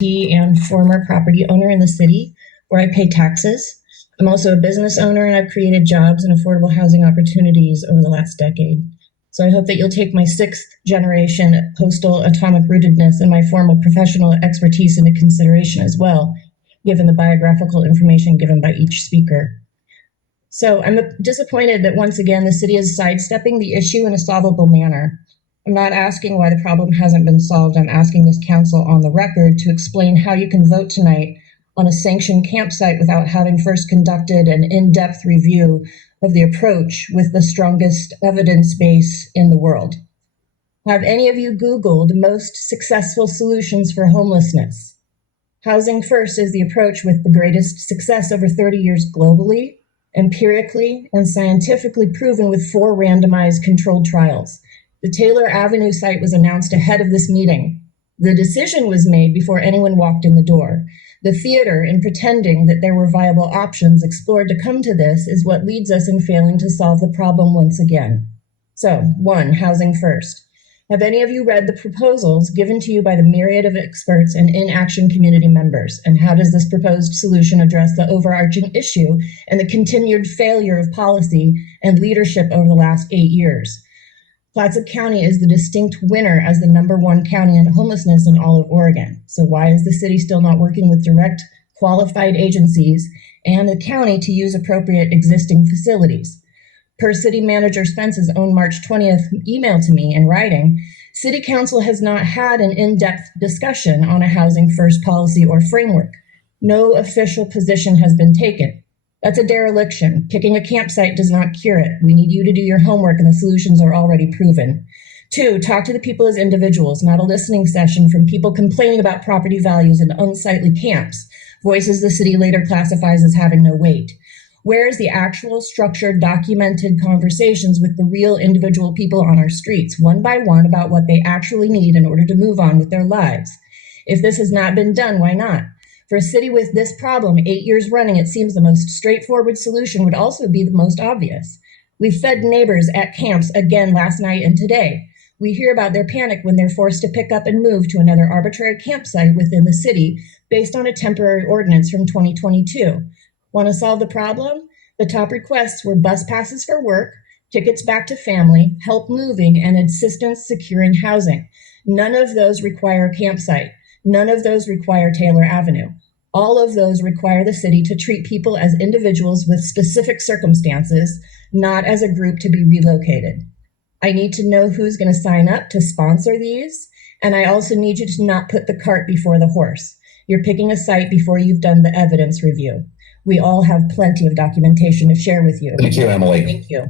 and former property owner in the city where I pay taxes. I'm also a business owner, and I've created jobs and affordable housing opportunities over the last decade. So I hope that you'll take my sixth generation postal atomic rootedness and my formal professional expertise into consideration as well, given the biographical information given by each speaker. So I'm disappointed that once again the city is sidestepping the issue in a solvable manner. I'm not asking why the problem hasn't been solved. I'm asking this council on the record to explain how you can vote tonight on a sanctioned campsite without having first conducted an in-depth review of the approach with the strongest evidence base in the world. Have any of you Googled most successful solutions for homelessness? Housing first is the approach with the greatest success over 30 years globally, empirically, and scientifically proven with 4 randomized controlled trials. The Taylor Avenue site was announced ahead of this meeting. The decision was made before anyone walked in the door. The theater, in pretending that there were viable options explored to come to this, is what leads us in failing to solve the problem once again. So, 1, housing first. Have any of you read the proposals given to you by the myriad of experts and in-action community members? And how does this proposed solution address the overarching issue and the continued failure of policy and leadership over the last 8 years? Clatsop County is the distinct winner as the #1 county in homelessness in all of Oregon. So why is the city still not working with direct, qualified agencies and the county to use appropriate existing facilities? Per City Manager Spence's own March 20th email to me in writing, City Council has not had an in-depth discussion on a housing first policy or framework. No official position has been taken. That's a dereliction. Picking a campsite does not cure it. We need you to do your homework, and the solutions are already proven. 2, talk to the people as individuals, not a listening session from people complaining about property values in unsightly camps, voices the city later classifies as having no weight. Where's the actual structured, documented conversations with the real individual people on our streets, one by one, about what they actually need in order to move on with their lives? If this has not been done, why not? For a city with this problem 8 years running, it seems the most straightforward solution would also be the most obvious. We fed neighbors at camps again last night and today. We hear about their panic when they're forced to pick up and move to another arbitrary campsite within the city based on a temporary ordinance from 2022. Want to solve the problem? The top requests were bus passes for work, tickets back to family, help moving, and assistance securing housing. None of those require a campsite. None of those require Taylor Avenue. All of those require the city to treat people as individuals with specific circumstances, not as a group to be relocated. I need to know who's going to sign up to sponsor these, and I also need you to not put the cart before the horse. You're picking a site before you've done the evidence review. We all have plenty of documentation to share with you. Thank you, Emily. Thank you.